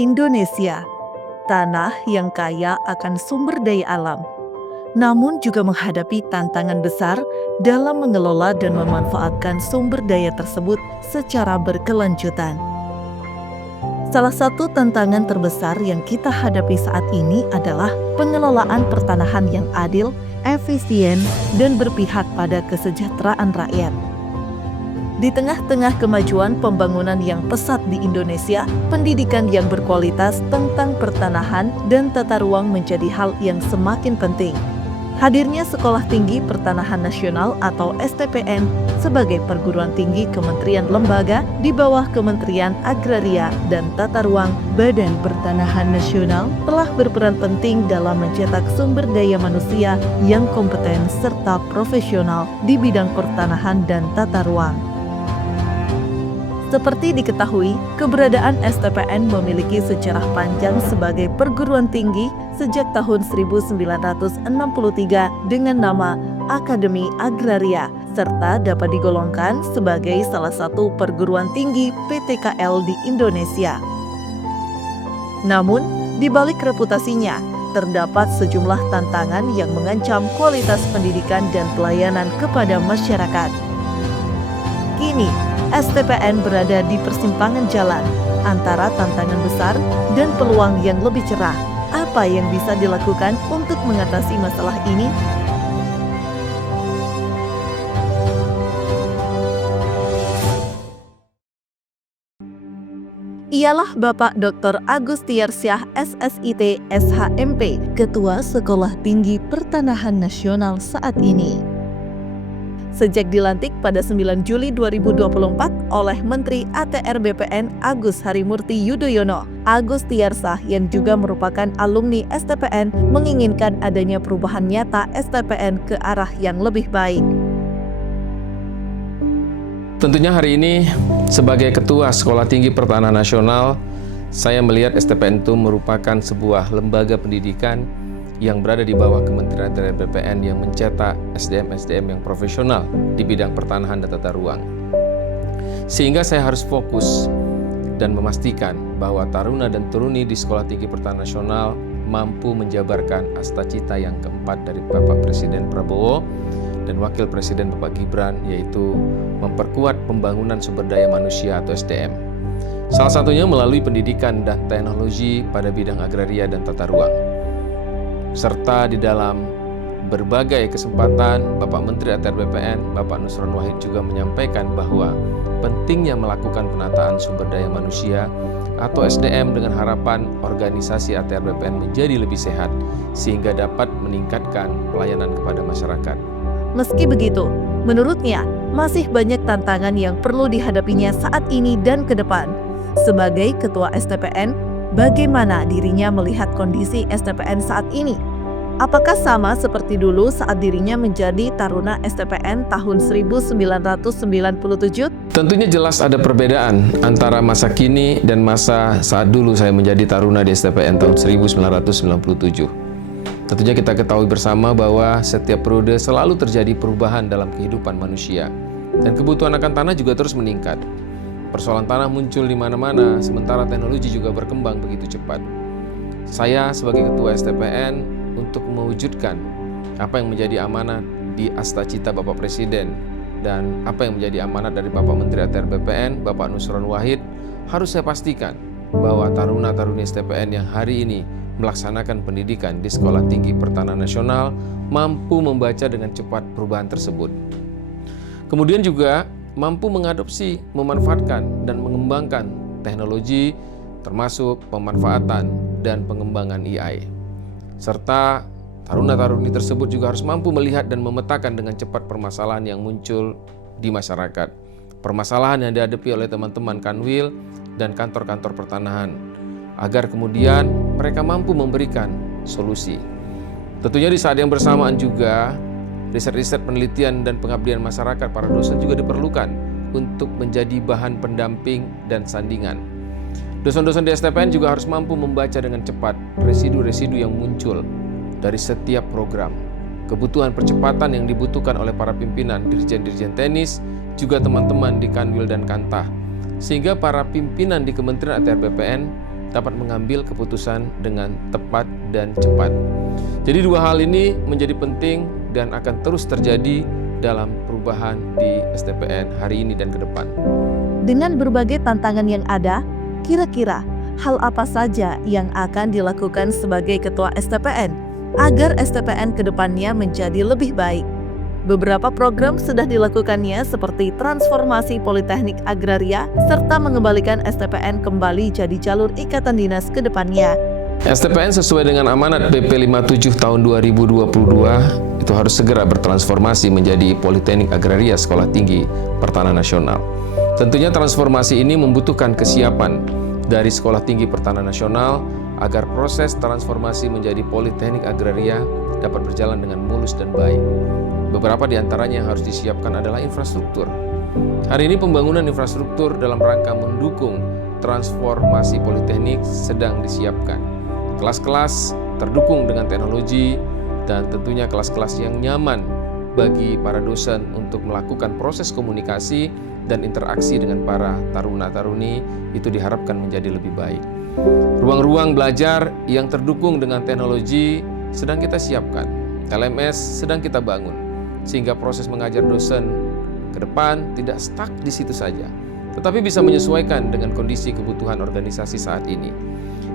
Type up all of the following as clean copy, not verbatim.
Indonesia, tanah yang kaya akan sumber daya alam, namun juga menghadapi tantangan besar dalam mengelola dan memanfaatkan sumber daya tersebut secara berkelanjutan. Salah satu tantangan terbesar yang kita hadapi saat ini adalah pengelolaan pertanahan yang adil, efisien, dan berpihak pada kesejahteraan rakyat. Di tengah-tengah kemajuan pembangunan yang pesat di Indonesia, pendidikan yang berkualitas tentang pertanahan dan tata ruang menjadi hal yang semakin penting. Hadirnya Sekolah Tinggi Pertanahan Nasional atau STPN sebagai perguruan tinggi kementerian lembaga di bawah Kementerian Agraria dan Tata Ruang Badan Pertanahan Nasional telah berperan penting dalam mencetak sumber daya manusia yang kompeten serta profesional di bidang pertanahan dan tata ruang. Seperti diketahui, keberadaan STPN memiliki sejarah panjang sebagai perguruan tinggi sejak tahun 1963 dengan nama Akademi Agraria, serta dapat digolongkan sebagai salah satu perguruan tinggi PTKL di Indonesia. Namun, di balik reputasinya, terdapat sejumlah tantangan yang mengancam kualitas pendidikan dan pelayanan kepada masyarakat. Kini, STPN berada di persimpangan jalan antara tantangan besar dan peluang yang lebih cerah. Apa yang bisa dilakukan untuk mengatasi masalah ini? Ialah Bapak Dr. Agus Tiarsyah SSIT SHMP, Ketua Sekolah Tinggi Pertanahan Nasional saat ini. Sejak dilantik pada 9 Juli 2024 oleh Menteri ATR BPN Agus Harimurti Yudhoyono, Agus Tiarsyah yang juga merupakan alumni STPN menginginkan adanya perubahan nyata STPN ke arah yang lebih baik. Tentunya hari ini sebagai Ketua Sekolah Tinggi Pertanahan Nasional, saya melihat STPN itu merupakan sebuah lembaga pendidikan yang berada di bawah Kementerian ATR BPN yang mencetak SDM-SDM yang profesional di bidang pertanahan dan tata ruang. Sehingga saya harus fokus dan memastikan bahwa taruna dan turuni di Sekolah Tinggi Pertanahan Nasional mampu menjabarkan asta-cita yang keempat dari Bapak Presiden Prabowo dan Wakil Presiden Bapak Gibran, yaitu memperkuat pembangunan sumber daya manusia atau SDM. Salah satunya melalui pendidikan dan teknologi pada bidang agraria dan tata ruang. Serta di dalam berbagai kesempatan, Bapak Menteri ATR BPN, Bapak Nusron Wahid juga menyampaikan bahwa pentingnya melakukan penataan sumber daya manusia atau SDM dengan harapan organisasi ATR BPN menjadi lebih sehat sehingga dapat meningkatkan pelayanan kepada masyarakat. Meski begitu, menurutnya masih banyak tantangan yang perlu dihadapinya saat ini dan ke depan. Sebagai Ketua STPN, bagaimana dirinya melihat kondisi STPN saat ini? Apakah sama seperti dulu saat dirinya menjadi taruna STPN tahun 1997? Tentunya jelas ada perbedaan antara masa kini dan masa saat dulu saya menjadi taruna di STPN tahun 1997. Tentunya kita ketahui bersama bahwa setiap periode selalu terjadi perubahan dalam kehidupan manusia. Dan kebutuhan akan tanah juga terus meningkat. Persoalan tanah muncul di mana-mana, sementara teknologi juga berkembang begitu cepat. Saya sebagai Ketua STPN untuk mewujudkan apa yang menjadi amanat di asta-cita Bapak Presiden dan apa yang menjadi amanat dari Bapak Menteri ATR BPN, Bapak Nusron Wahid, harus saya pastikan bahwa taruna-taruni STPN yang hari ini melaksanakan pendidikan di Sekolah Tinggi Pertanahan Nasional mampu membaca dengan cepat perubahan tersebut. Kemudian juga mampu mengadopsi, memanfaatkan, dan mengembangkan teknologi termasuk pemanfaatan dan pengembangan AI. Serta taruna-taruni tersebut juga harus mampu melihat dan memetakan dengan cepat permasalahan yang muncul di masyarakat. Permasalahan yang dihadapi oleh teman-teman Kanwil dan kantor-kantor pertanahan, agar kemudian mereka mampu memberikan solusi. Tentunya di saat yang bersamaan juga, riset-riset penelitian dan pengabdian masyarakat para dosen juga diperlukan untuk menjadi bahan pendamping dan sandingan. Dosen-dosen di STPN juga harus mampu membaca dengan cepat residu-residu yang muncul dari setiap program. Kebutuhan percepatan yang dibutuhkan oleh para pimpinan, dirjen-dirjen teknis, juga teman-teman di Kanwil dan Kantah. Sehingga para pimpinan di Kementerian ATR BPN dapat mengambil keputusan dengan tepat dan cepat. Jadi dua hal ini menjadi penting dan akan terus terjadi dalam perubahan di STPN hari ini dan ke depan. Dengan berbagai tantangan yang ada, kira-kira hal apa saja yang akan dilakukan sebagai Ketua STPN agar STPN ke depannya menjadi lebih baik? Beberapa program sudah dilakukannya seperti transformasi Politeknik Agraria serta mengembalikan STPN kembali jadi jalur ikatan dinas ke depannya. STPN sesuai dengan amanat PP 57 tahun 2022 itu harus segera bertransformasi menjadi Politeknik Agraria Sekolah Tinggi Pertanahan Nasional. Tentunya transformasi ini membutuhkan kesiapan dari Sekolah Tinggi Pertanahan Nasional agar proses transformasi menjadi Politeknik Agraria dapat berjalan dengan mulus dan baik. Beberapa di antaranya yang harus disiapkan adalah infrastruktur. Hari ini pembangunan infrastruktur dalam rangka mendukung transformasi politeknik sedang disiapkan. Kelas-kelas terdukung dengan teknologi dan tentunya kelas-kelas yang nyaman bagi para dosen untuk melakukan proses komunikasi dan interaksi dengan para taruna-taruni itu diharapkan menjadi lebih baik. Ruang-ruang belajar yang terdukung dengan teknologi sedang kita siapkan. LMS sedang kita bangun. Sehingga proses mengajar dosen ke depan tidak stuck di situ saja, tetapi bisa menyesuaikan dengan kondisi kebutuhan organisasi saat ini.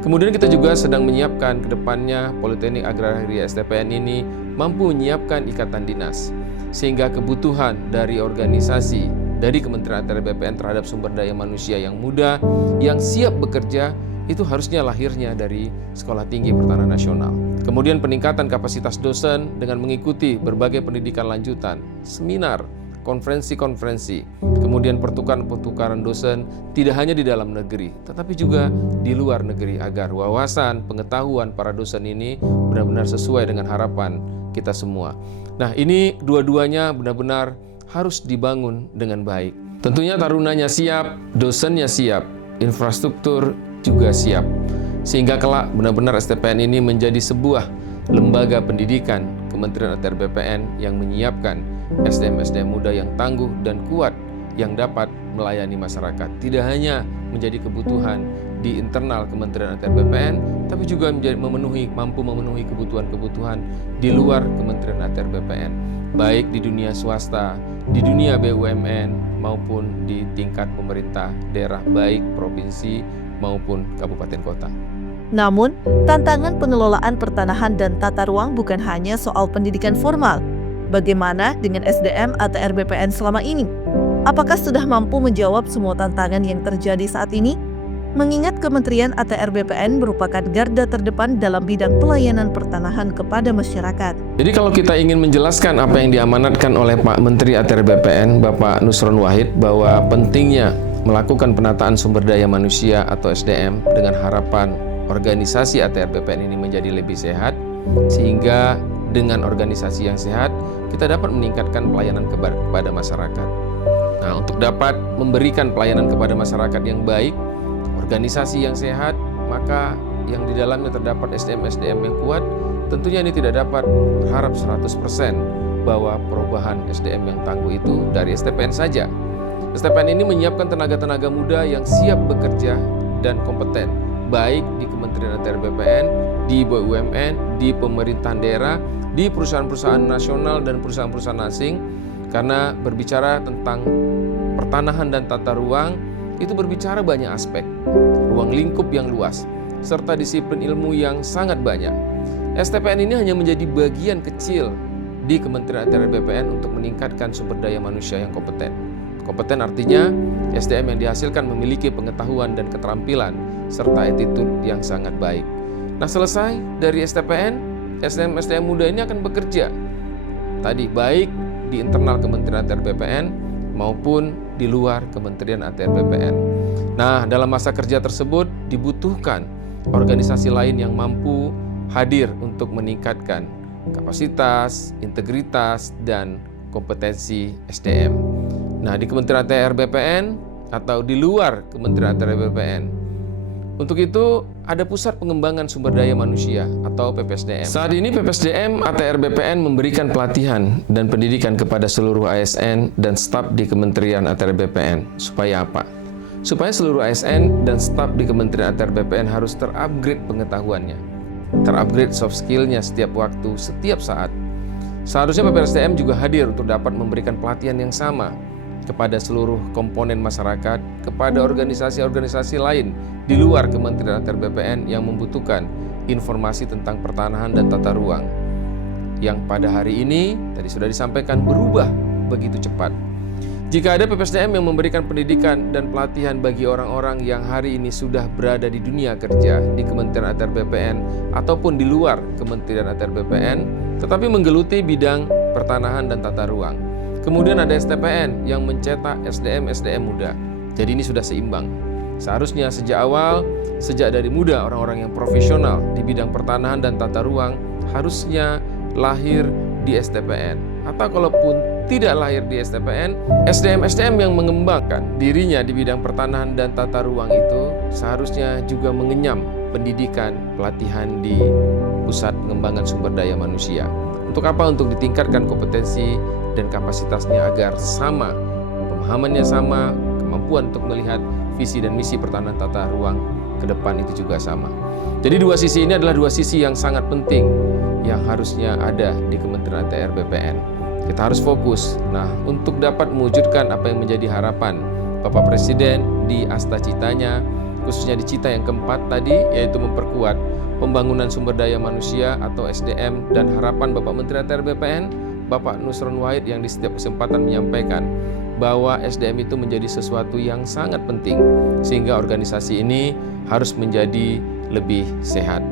Kemudian kita juga sedang menyiapkan ke depannya Politeknik Agraria STPN ini mampu menyiapkan ikatan dinas, sehingga kebutuhan dari organisasi, dari Kementerian ATR BPN terhadap sumber daya manusia yang muda, yang siap bekerja, itu harusnya lahirnya dari Sekolah Tinggi Pertanahan Nasional. Kemudian peningkatan kapasitas dosen dengan mengikuti berbagai pendidikan lanjutan, seminar, konferensi-konferensi, kemudian pertukaran-pertukaran dosen tidak hanya di dalam negeri, tetapi juga di luar negeri agar wawasan, pengetahuan para dosen ini benar-benar sesuai dengan harapan kita semua. Nah, ini dua-duanya benar-benar harus dibangun dengan baik. Tentunya tarunanya siap, dosennya siap, infrastruktur juga siap, sehingga kelak benar-benar STPN ini menjadi sebuah lembaga pendidikan Kementerian ATR BPN yang menyiapkan SDM-SDM muda yang tangguh dan kuat yang dapat melayani masyarakat. Tidak hanya menjadi kebutuhan di internal Kementerian ATR BPN, tapi juga mampu memenuhi kebutuhan-kebutuhan di luar Kementerian ATR BPN, baik di dunia swasta, di dunia BUMN, maupun di tingkat pemerintah daerah, baik provinsi maupun kabupaten kota. Namun, tantangan pengelolaan pertanahan dan tata ruang bukan hanya soal pendidikan formal. Bagaimana dengan SDM ATR BPN selama ini? Apakah sudah mampu menjawab semua tantangan yang terjadi saat ini? Mengingat Kementerian ATR BPN merupakan garda terdepan dalam bidang pelayanan pertanahan kepada masyarakat. Jadi kalau kita ingin menjelaskan apa yang diamanatkan oleh Pak Menteri ATR BPN, Bapak Nusron Wahid, bahwa pentingnya melakukan penataan sumber daya manusia atau SDM dengan harapan organisasi ATR BPN ini menjadi lebih sehat, sehingga dengan organisasi yang sehat kita dapat meningkatkan pelayanan kepada masyarakat. Nah, untuk dapat memberikan pelayanan kepada masyarakat yang baik, organisasi yang sehat, maka yang di dalamnya terdapat SDM-SDM yang kuat, tentunya ini tidak dapat berharap 100% bahwa perubahan SDM yang tangguh itu dari STPN saja. STPN ini menyiapkan tenaga-tenaga muda yang siap bekerja dan kompeten, baik di Kementerian ATR BPN, di BUMN, di pemerintahan daerah, di perusahaan-perusahaan nasional dan perusahaan-perusahaan asing. Karena berbicara tentang pertanahan dan tata ruang, itu berbicara banyak aspek, ruang lingkup yang luas, serta disiplin ilmu yang sangat banyak. STPN ini hanya menjadi bagian kecil di Kementerian ATR BPN untuk meningkatkan sumber daya manusia yang kompeten. Kompeten artinya SDM yang dihasilkan memiliki pengetahuan dan keterampilan serta attitude yang sangat baik. Nah, selesai dari STPN, SDM muda ini akan bekerja tadi baik di internal Kementerian ATR BPN maupun di luar Kementerian ATR BPN. Nah, dalam masa kerja tersebut dibutuhkan organisasi lain yang mampu hadir untuk meningkatkan kapasitas, integritas, dan kompetensi SDM. Nah, di Kementerian ATR BPN atau di luar Kementerian ATR BPN, untuk itu ada Pusat Pengembangan Sumber Daya Manusia atau PPSDM. Saat ini PPSDM ATR BPN memberikan pelatihan dan pendidikan kepada seluruh ASN dan staf di Kementerian ATR BPN. Supaya apa? supaya seluruh ASN dan staf di Kementerian ATR BPN harus terupgrade pengetahuannya, terupgrade soft skill-nya setiap waktu, setiap saat. Seharusnya PPSDM juga hadir untuk dapat memberikan pelatihan yang sama kepada seluruh komponen masyarakat, kepada organisasi-organisasi lain di luar Kementerian ATR BPN yang membutuhkan informasi tentang pertanahan dan tata ruang, yang pada hari ini tadi sudah disampaikan berubah begitu cepat. Jika ada PPSDM yang memberikan pendidikan dan pelatihan bagi orang-orang yang hari ini sudah berada di dunia kerja di Kementerian ATR BPN ataupun di luar Kementerian ATR BPN, tetapi menggeluti bidang pertanahan dan tata ruang. Kemudian ada STPN yang mencetak SDM-SDM muda. Jadi ini sudah seimbang. Seharusnya sejak awal, sejak dari muda orang-orang yang profesional di bidang pertanahan dan tata ruang harusnya lahir di STPN. Atau kalaupun tidak lahir di STPN, SDM-SDM yang mengembangkan dirinya di bidang pertanahan dan tata ruang itu seharusnya juga mengenyam pendidikan, pelatihan di Pusat Pengembangan Sumber Daya Manusia. Untuk apa? Untuk ditingkatkan kompetensi dan kapasitasnya agar sama, pemahamannya sama, kemampuan untuk melihat visi dan misi pertahanan tata ruang ke depan itu juga sama. Jadi dua sisi ini adalah dua sisi yang sangat penting yang harusnya ada di Kementerian ATR BPN. Kita harus fokus. Nah, untuk dapat mewujudkan apa yang menjadi harapan Bapak Presiden di Asta Citanya, khususnya di Cita yang keempat tadi, yaitu memperkuat pembangunan sumber daya manusia atau SDM, dan harapan Bapak Menteri ATR BPN, Bapak Nusron Wahid, yang di setiap kesempatan menyampaikan bahwa SDM itu menjadi sesuatu yang sangat penting, sehingga organisasi ini harus menjadi lebih sehat.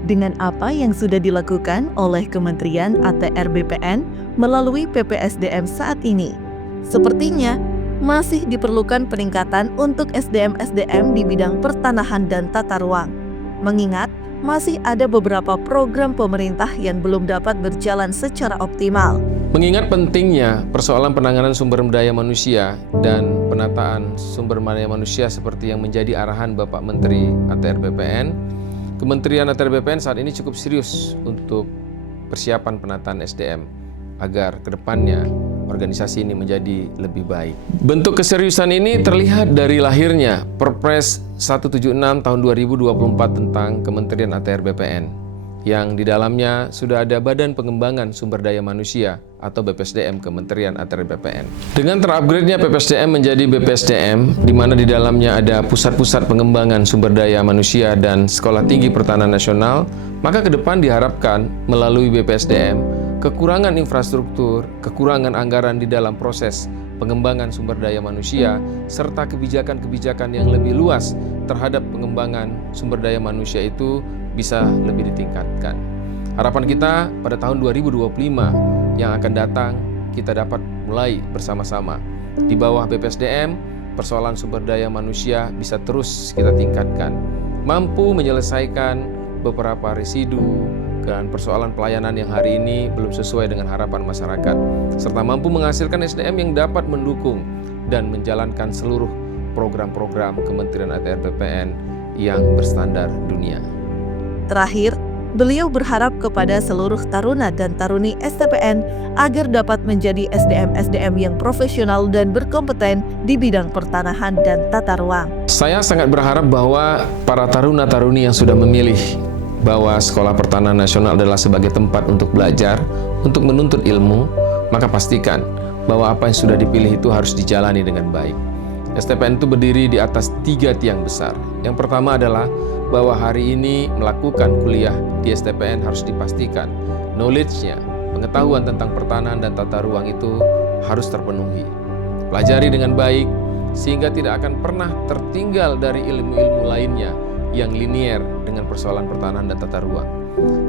Dengan apa yang sudah dilakukan oleh Kementerian ATR BPN melalui PPSDM saat ini, sepertinya masih diperlukan peningkatan untuk SDM-SDM di bidang pertanahan dan tata ruang. Mengingat masih ada beberapa program pemerintah yang belum dapat berjalan secara optimal. Mengingat pentingnya persoalan penanganan sumber daya manusia dan penataan sumber daya manusia seperti yang menjadi arahan Bapak Menteri ATR BPN, Kementerian ATR BPN saat ini cukup serius untuk persiapan penataan SDM agar kedepannya organisasi ini menjadi lebih baik. Bentuk keseriusan ini terlihat dari lahirnya Perpres 176 tahun 2024 tentang Kementerian ATR BPN, yang di dalamnya sudah ada Badan Pengembangan Sumber Daya Manusia atau BPSDM Kementerian ATR BPN. Dengan terupgrade-nya PPSDM menjadi BPSDM, di mana di dalamnya ada pusat-pusat pengembangan sumber daya manusia dan Sekolah Tinggi Pertahanan Nasional, maka ke depan diharapkan melalui BPSDM kekurangan infrastruktur, kekurangan anggaran di dalam proses pengembangan sumber daya manusia, serta kebijakan-kebijakan yang lebih luas terhadap pengembangan sumber daya manusia itu bisa lebih ditingkatkan. Harapan kita pada tahun 2025 yang akan datang, kita dapat mulai bersama-sama. Di bawah BPSDM, persoalan sumber daya manusia bisa terus kita tingkatkan, mampu menyelesaikan beberapa residu dan persoalan pelayanan yang hari ini belum sesuai dengan harapan masyarakat, serta mampu menghasilkan SDM yang dapat mendukung dan menjalankan seluruh program-program Kementerian ATR BPN yang berstandar dunia. Terakhir, beliau berharap kepada seluruh taruna dan taruni STPN agar dapat menjadi SDM-SDM yang profesional dan berkompeten di bidang pertanahan dan tata ruang. Saya sangat berharap bahwa para taruna-taruni yang sudah memilih bahwa Sekolah Pertahanan Nasional adalah sebagai tempat untuk belajar, untuk menuntut ilmu, maka pastikan bahwa apa yang sudah dipilih itu harus dijalani dengan baik. STPN itu berdiri di atas 3 tiang besar. Yang pertama adalah bahwa hari ini melakukan kuliah di STPN harus dipastikan knowledge-nya, pengetahuan tentang pertahanan dan tata ruang itu harus terpenuhi. Pelajari dengan baik sehingga tidak akan pernah tertinggal dari ilmu-ilmu lainnya yang linier dengan persoalan pertahanan dan tata ruang.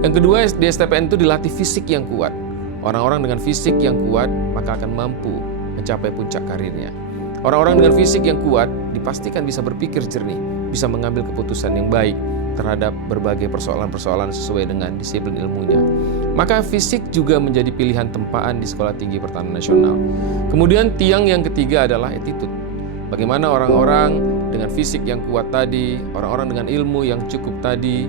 Yang kedua, di STPN itu dilatih fisik yang kuat. Orang-orang dengan fisik yang kuat maka akan mampu mencapai puncak karirnya. Orang-orang dengan fisik yang kuat dipastikan bisa berpikir jernih, bisa mengambil keputusan yang baik terhadap berbagai persoalan-persoalan sesuai dengan disiplin ilmunya. Maka fisik juga menjadi pilihan tempaan di Sekolah Tinggi Pertahanan Nasional. Kemudian tiang yang ketiga adalah attitude. Bagaimana orang-orang dengan fisik yang kuat tadi, orang-orang dengan ilmu yang cukup tadi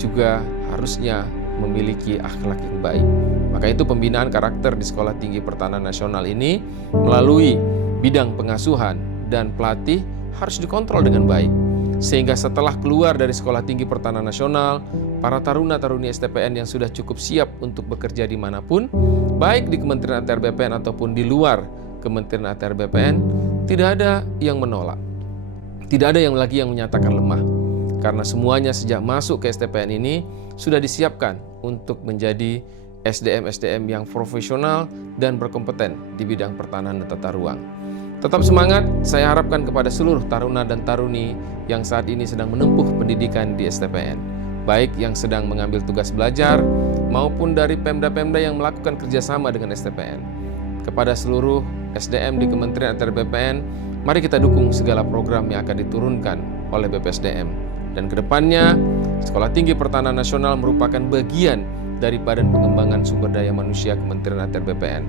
juga harusnya memiliki akhlak yang baik. Maka itu pembinaan karakter di Sekolah Tinggi Pertahanan Nasional ini melalui bidang pengasuhan dan pelatih harus dikontrol dengan baik. Sehingga setelah keluar dari Sekolah Tinggi Pertanahan Nasional, para taruna-taruni STPN yang sudah cukup siap untuk bekerja dimanapun, baik di Kementerian ATR BPN ataupun di luar Kementerian ATR BPN, tidak ada yang menolak. Tidak ada yang lagi yang menyatakan lemah. Karena semuanya sejak masuk ke STPN ini sudah disiapkan untuk menjadi SDM-SDM yang profesional dan berkompeten di bidang pertahanan dan tata ruang. Tetap semangat, saya harapkan kepada seluruh taruna dan taruni yang saat ini sedang menempuh pendidikan di STPN, baik yang sedang mengambil tugas belajar maupun dari Pemda-Pemda yang melakukan kerjasama dengan STPN. Kepada seluruh SDM di Kementerian ATR BPN, mari kita dukung segala program yang akan diturunkan oleh BPSDM. Dan kedepannya, Sekolah Tinggi Pertahanan Nasional merupakan bagian dari Badan Pengembangan Sumber Daya Manusia Kementerian ATR BPN.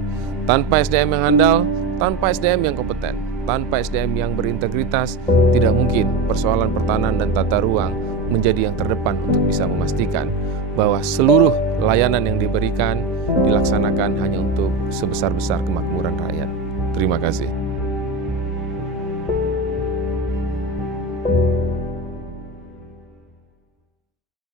Tanpa SDM yang handal, tanpa SDM yang kompeten, tanpa SDM yang berintegritas, tidak mungkin persoalan pertahanan dan tata ruang menjadi yang terdepan untuk bisa memastikan bahwa seluruh layanan yang diberikan dilaksanakan hanya untuk sebesar-besar kemakmuran rakyat. Terima kasih.